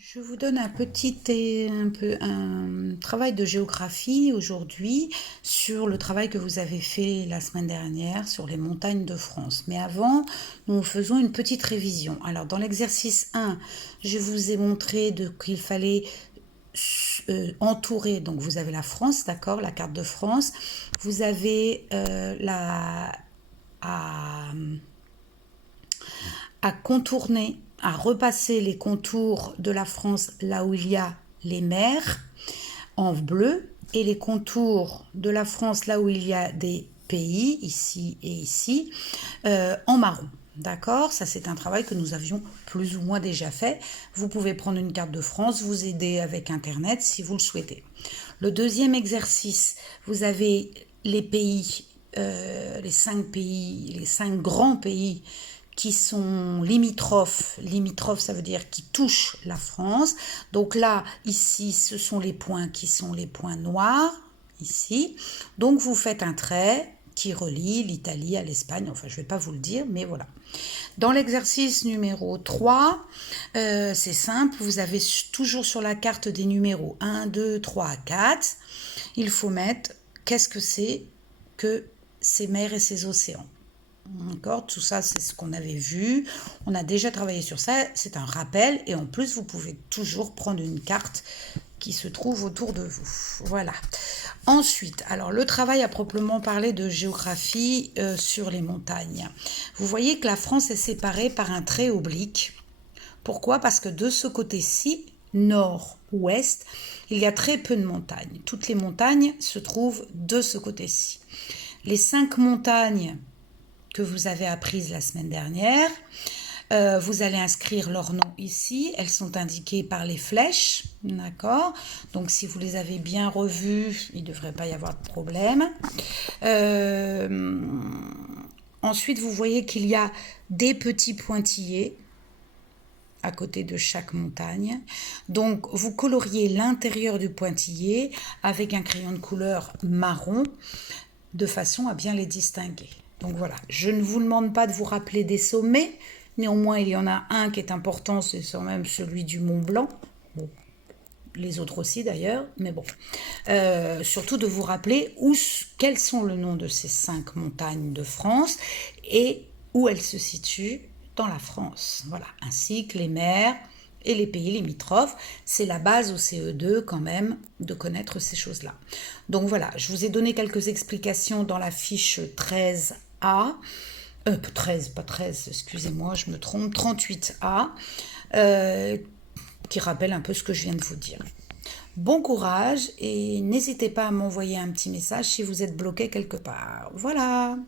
Je vous donne un travail de géographie aujourd'hui sur le travail que vous avez fait la semaine dernière sur les montagnes de France. Mais avant, nous faisons une petite révision. Alors dans l'exercice 1, je vous ai montré qu'il fallait entourer, donc vous avez la France, d'accord, la carte de France, vous avez à, à contourner, à repasser les contours de la France là où il y a les mers en bleu et les contours de la France là où il y a des pays, ici et ici, en marron. D'accord? Ça, c'est un travail que nous avions plus ou moins déjà fait. Vous pouvez prendre une carte de France, vous aider avec Internet si vous le souhaitez. Le deuxième exercice, vous avez les pays, les 5 pays, les 5 grands pays qui sont limitrophes. Limitrophes, ça veut dire qui touchent la France. Donc là, ici, ce sont les points qui sont les points noirs, ici. Donc vous faites un trait qui relie l'Italie à l'Espagne. Enfin, je ne vais pas vous le dire, mais voilà. Dans l'exercice numéro 3, c'est simple, vous avez toujours sur la carte des numéros 1, 2, 3, 4. Il faut mettre qu'est-ce que c'est que ces mers et ces océans. D'accord, tout ça, c'est ce qu'on avait vu. On a déjà travaillé sur ça. C'est un rappel. Et en plus, vous pouvez toujours prendre une carte qui se trouve autour de vous. Voilà. Ensuite, alors le travail à proprement parler de géographie sur les montagnes. Vous voyez que la France est séparée par un trait oblique. Pourquoi? Parce que de ce côté-ci, nord-ouest, il y a très peu de montagnes. Toutes les montagnes se trouvent de ce côté-ci. Les 5 montagnes que vous avez apprises la semaine dernière, vous allez inscrire leur nom ici. Elles sont indiquées par les flèches, d'accord? Donc si vous les avez bien revues, il ne devrait pas y avoir de problème. Ensuite, vous voyez qu'il y a des petits pointillés à côté de chaque montagne. Donc vous coloriez l'intérieur du pointillé avec un crayon de couleur marron de façon à bien les distinguer. Donc voilà, je ne vous demande pas de vous rappeler des sommets, néanmoins il y en a un qui est important, c'est quand même celui du Mont Blanc, bon, les autres aussi d'ailleurs, mais bon, surtout de vous rappeler quels sont le nom de ces 5 montagnes de France et où elles se situent dans la France, voilà, ainsi que les mers et les pays limitrophes. C'est la base au CE2 quand même de connaître ces choses-là. Donc voilà, je vous ai donné quelques explications dans la fiche 13A, 13, pas 13, excusez-moi, je me trompe, 38A, qui rappelle un peu ce que je viens de vous dire. Bon courage et n'hésitez pas à m'envoyer un petit message si vous êtes bloqué quelque part. Voilà.